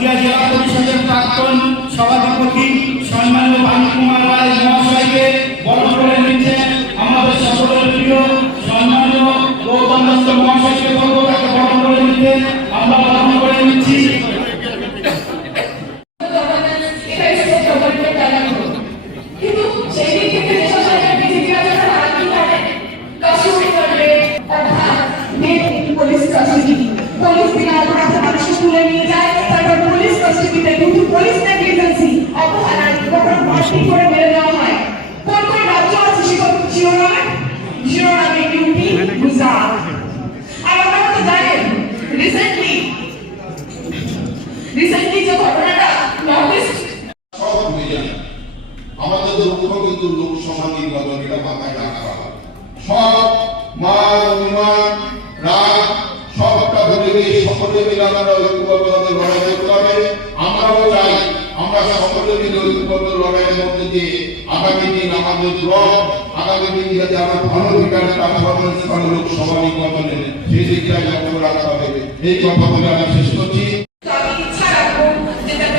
নদীয়া জেলা পরিষদের প্রাক্তন সভাধিপতি সম্মানীয় বাণী কুমার রায় মহাশয়কে বরণ করে নিচ্ছে আমাদের সকলের প্রিয় সম্মানীয় গৌতমদত্ত মহাশয়কে বলব তাকে বরণ করে নিচ্ছে আমরা বরণ করে নিচ্ছি। পুলিশ দিন মানুষের তুলে নিয়ে যায়, তারপর আমাদের লক্ষ্য কিন্তু লোকসভা নির্বাচন এটা মাথায় রাখা সব মান অভিমান রাগ সবটা ভুলে সকলে মিলে আমরা ঐক্যবদ্ধভাবে লড়াই করতে হবে আমরাও চাই আমরা সকলে মিলে ঐক্যবদ্ধ লড়াইয়ের মধ্যে দিয়ে আগামী দিন আমাদের ব্লক আগামী দিন যাতে আমরা ভালো বিকাশ পারফরমেন্স করে লোকসভা নির্বাচনে সেই দিকটা লক্ষ্য রাখতে হবে। এই কথা বলে আমি শেষ করছি। যে যাতে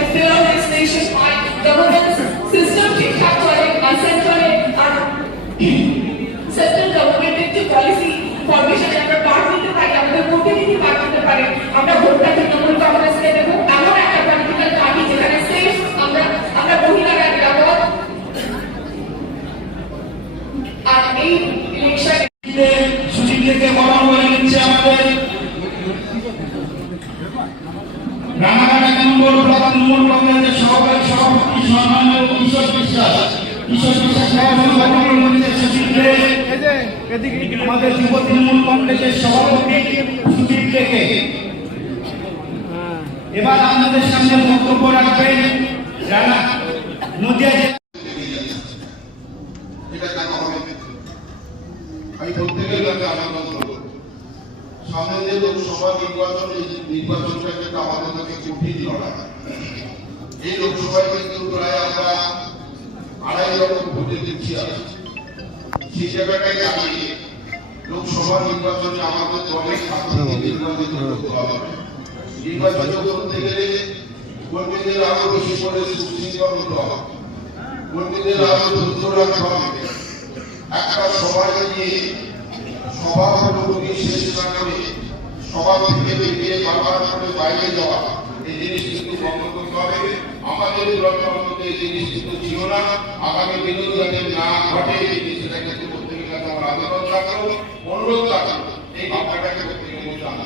সম্মানীয় ঈশ্বর আমাদের এবার আপনাদের সামনে বক্তব্য রাখবেন রানা নদিয়া আমি সামনে যে লোকসভা নির্বাচন, এই নির্বাচনটা কিন্তু আমাদের কঠিন লড়াই। এই লোকসভায় কিন্তু প্রায় আমরা আড়াই লক্ষ ভোটে দিচ্ছি সেই দাঁড়িয়ে লোকসভা নির্বাচনে আমাদের দলের নির্বাচিত করতে হবে। নির্বাচিত করতে গেলে কর্মীদের আরও বেশি করে সুশৃঙ্খল হতে হবে। কর্মীদের আরও ধৈর্য রাখতে হবে। একটা সভায় গিয়ে সভাপতি শেষ না করে সভা থেকে বেরিয়ে বারবার করে বাইরে যাওয়া, এই জিনিস কিন্তু বন্ধ করতে হবে। আমাদের মধ্যে এই কিন্তু ছিল না, আগামী দিনেও যাতে না ঘটে, এই কিন্তু প্রত্যেকের কাছে আমার আবেদন রাখল অনুরোধ রাখল এই ভাবনাটাকে প্রত্যেকের মধ্যে আনা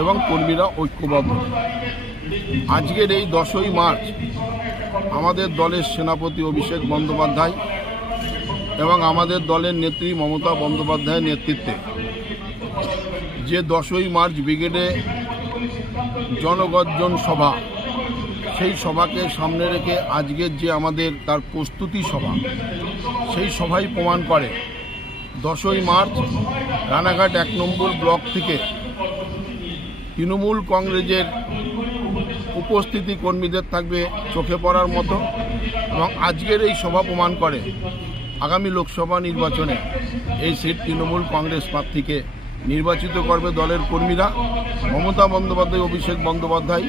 এবং কর্মীরা ঐক্যবদ্ধ। আজকের এই দশই মার্চ আমাদের দলের সেনাপতি অভিষেক বন্দ্যোপাধ্যায় এবং আমাদের দলের নেত্রী মমতা বন্দ্যোপাধ্যায়ের নেতৃত্বে যে দশই মার্চ ব্রিগেডে জনগর্জন সভা, সেই সভাকে সামনে রেখে আজকের যে আমাদের তার প্রস্তুতি সভা, সেই সভাই প্রমাণ করে। দশই মার্চ রানাঘাট এক নম্বর ব্লক থেকে তৃণমূল কংগ্রেসের উপস্থিতি কর্মীদের থাকবে চোখে পড়ার মতো এবং আজকের এই সভা প্রমাণ করে আগামী লোকসভা নির্বাচনে এই সিট তৃণমূল কংগ্রেস প্রার্থীকে নির্বাচিত করবে দলের কর্মীরা। মমতা বন্দ্যোপাধ্যায়, অভিষেক বন্দ্যোপাধ্যায়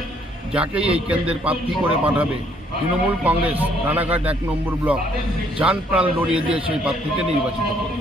যাকেই এই কেন্দ্রের প্রার্থী করে পাঠাবে, তৃণমূল কংগ্রেস, রানাঘাট এক নম্বর ব্লক, যান প্রাণ লড়িয়ে দিয়ে সেই প্রার্থীকে নির্বাচিত করবে।